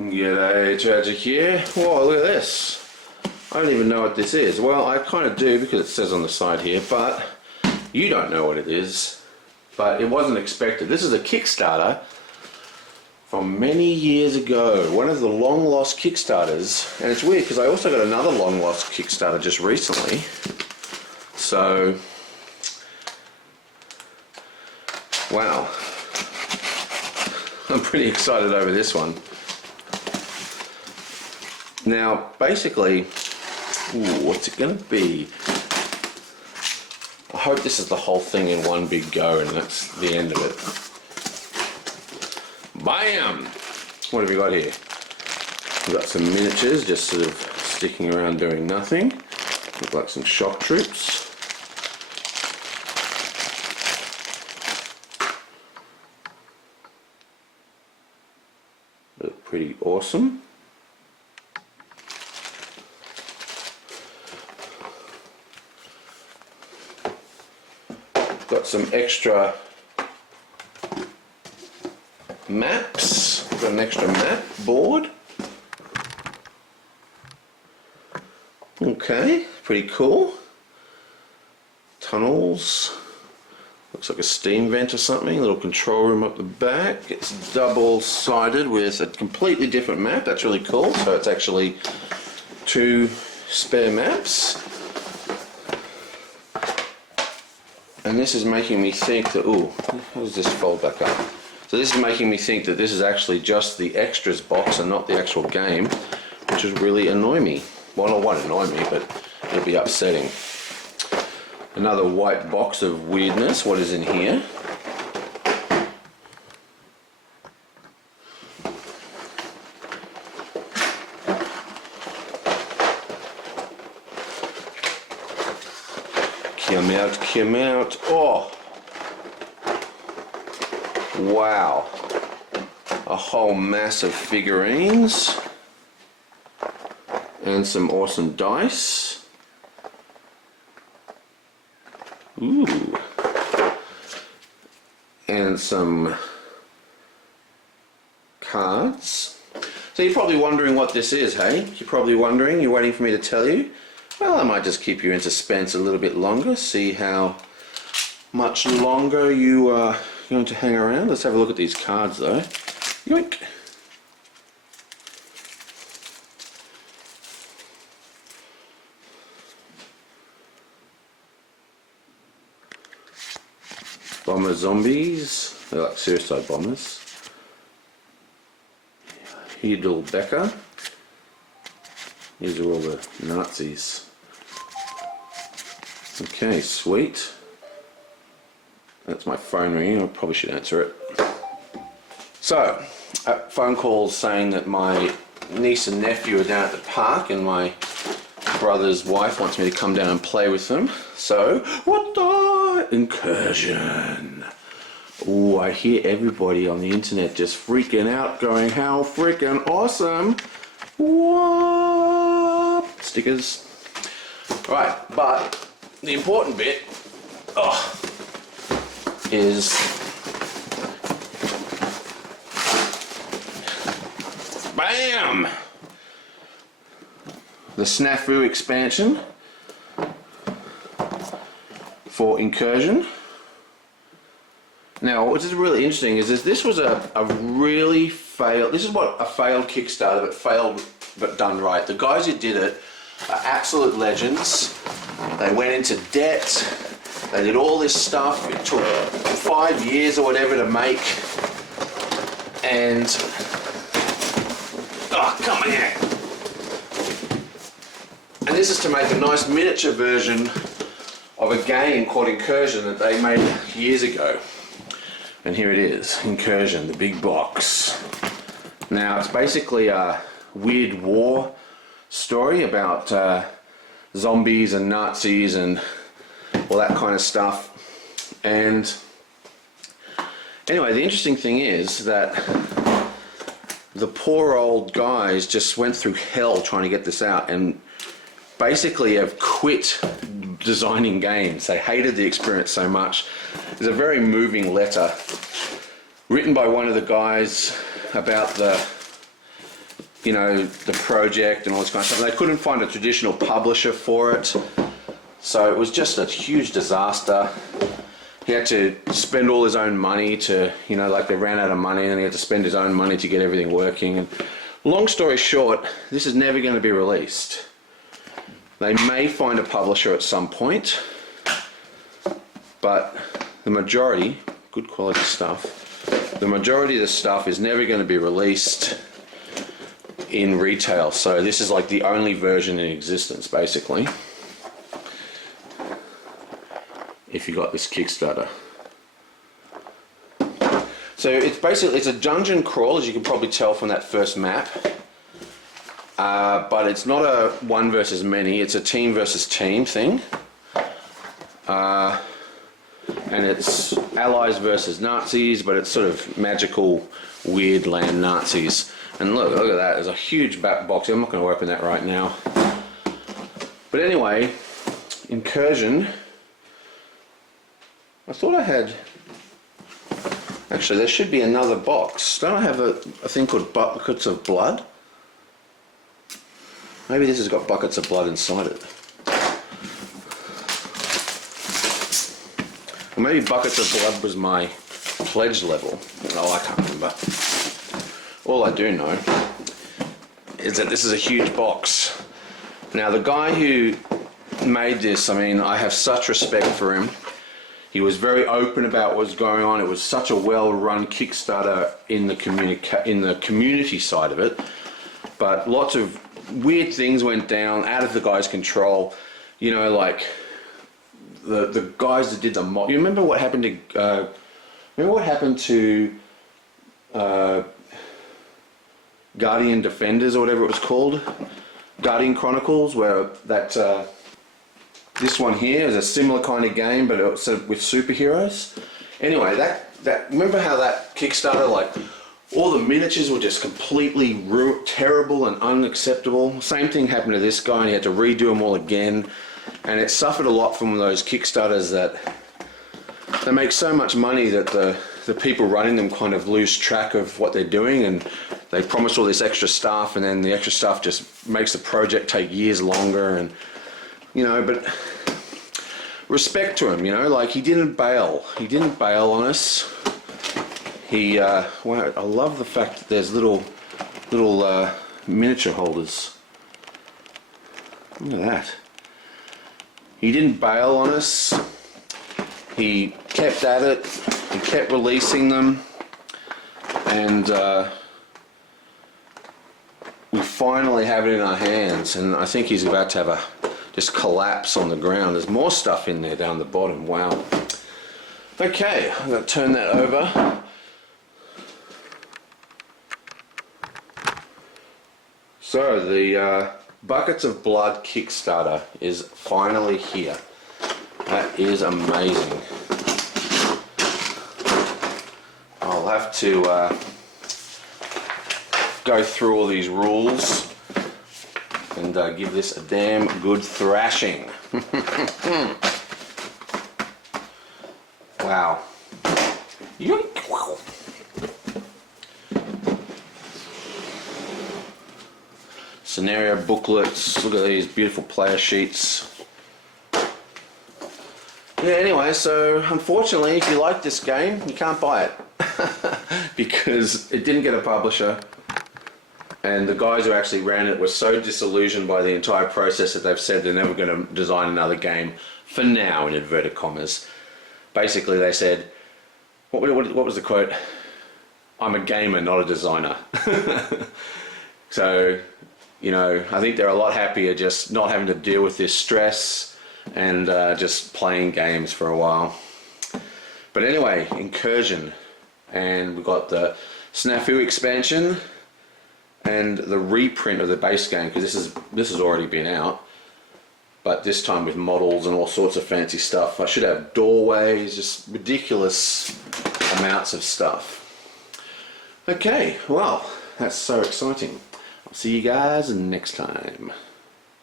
G'day, Tragic here. Whoa, look at this. I don't even know what this is. Well, I kind of do because it says on the side here, but you don't know what it is. But it wasn't expected. This is a Kickstarter from many years ago. One of the long lost Kickstarters. And it's weird because I also got another long lost Kickstarter just recently. So, wow. I'm pretty excited over this one. Now, basically, what's it going to be? I hope this is the whole thing in one big go and that's the end of it. Bam! What have you got here? We've got some miniatures just sort of sticking around doing nothing. Look like some shock troops. Look pretty awesome. Got some extra maps. Got an extra map board. Okay, pretty cool. Tunnels. Looks like a steam vent or something. A little control room up the back. It's double-sided with a completely different map. That's really cool. So it's actually two spare maps. And this is making me think that, ooh, how does this fold back up? So this is making me think that this is actually just the extras box and not the actual game, which would really annoy me. Well, it won't annoy me, but it'll be upsetting. Another white box of weirdness. What is in here? Come out. Oh! Wow. A whole mass of figurines. And some awesome dice. Ooh. And some cards. So you're probably wondering what this is, hey? You're probably wondering, you're waiting for me to tell you? Well, I might just keep you in suspense a little bit longer, see how much longer you are going to hang around. Let's have a look at these cards though. Yoink! Bomber zombies, they're like suicide bombers. Heidelbecker. These are all the Nazis. Okay, sweet. That's my phone ringing. I probably should answer it. So, phone calls saying that my niece and nephew are down at the park and my brother's wife wants me to come down and play with them. So, what the incursion? Oh, I hear everybody on the internet just freaking out, going, how freaking awesome! What? Stickers. Right, but the important bit is bam! The Snafu expansion for Incursion. Now, what is really interesting is this was a really failed. This is what a failed Kickstarter, but done right. The guys who did it are absolute legends. They went into debt. They did all this stuff. It took 5 years or whatever to make. And come here. And this is to make a nice miniature version of a game called Incursion that they made years ago. And here it is, Incursion, the big box. Now, it's basically a weird war story about zombies and Nazis and all that kind of stuff. And anyway, the interesting thing is that the poor old guys just went through hell trying to get this out and basically have quit designing games. They hated the experience so much. There's a very moving letter written by one of the guys about the you know, the project and all this kind of stuff. They couldn't find a traditional publisher for it, so it was just a huge disaster. He had to spend all his own money to, you know, like they ran out of money and he had to spend his own money to get everything working. And long story short, this is never going to be released. They may find a publisher at some point, but the majority, good quality stuff, the majority of the stuff is never going to be released in retail. So this is like the only version in existence, basically, if you got this Kickstarter. So it's basically, it's a dungeon crawl, as you can probably tell from that first map. But it's not a one versus many, it's a team versus team thing. And it's allies versus Nazis, but it's sort of magical, weird land Nazis. And look at that, there's a huge back box. I'm not going to open that right now. But anyway, Incursion. I thought I had... Actually, there should be another box. Don't I have a thing called Buckets of Blood? Maybe this has got buckets of blood inside it. Or maybe buckets of blood was my pledge level. Oh, I can't remember. All I do know is that this is a huge box. Now, the guy who made this, I mean, I have such respect for him. He was very open about what was going on. It was such a well-run Kickstarter in the community side of it. But lots of weird things went down out of the guy's control. You know, like the guys that did the mod. You remember what happened to Guardian Defenders or whatever it was called, Guardian Chronicles, where that this one here is a similar kind of game, but it's with superheroes. Anyway, that remember how that Kickstarter, like, all the miniatures were just completely terrible and unacceptable. Same thing happened to this guy, and he had to redo them all again. And it suffered a lot from those Kickstarters that they make so much money that the people running them kind of lose track of what they're doing, and they promise all this extra stuff, and then the extra stuff just makes the project take years longer. And you know, but respect to him, you know, like he didn't bail. He didn't bail on us. Wow, I love the fact that there's little miniature holders. Look at that. He didn't bail on us. He kept at it. He kept releasing them, and we finally have it in our hands. And I think he's about to have a just collapse on the ground. There's more stuff in there down the bottom. Wow. Okay, I'm going to turn that over. So the Buckets of Blood Kickstarter is finally here. That is amazing. I'll have to go through all these rules and give this a damn good thrashing. Wow. Yoink. Scenario booklets. Look at these beautiful player sheets. Yeah, anyway, so unfortunately, if you like this game, you can't buy it because it didn't get a publisher, and the guys who actually ran it were so disillusioned by the entire process that they've said they're never going to design another game for now, in inverted commas. Basically, they said, what was the quote? "I'm a gamer, not a designer." So, you know, I think they're a lot happier just not having to deal with this stress and just playing games for a while. But anyway, Incursion, and we've got the Snafu expansion and the reprint of the base game, because this has already been out, but this time with models and all sorts of fancy stuff. I should have doorways, just ridiculous amounts of stuff. Okay, well, that's so exciting. I'll see you guys next time.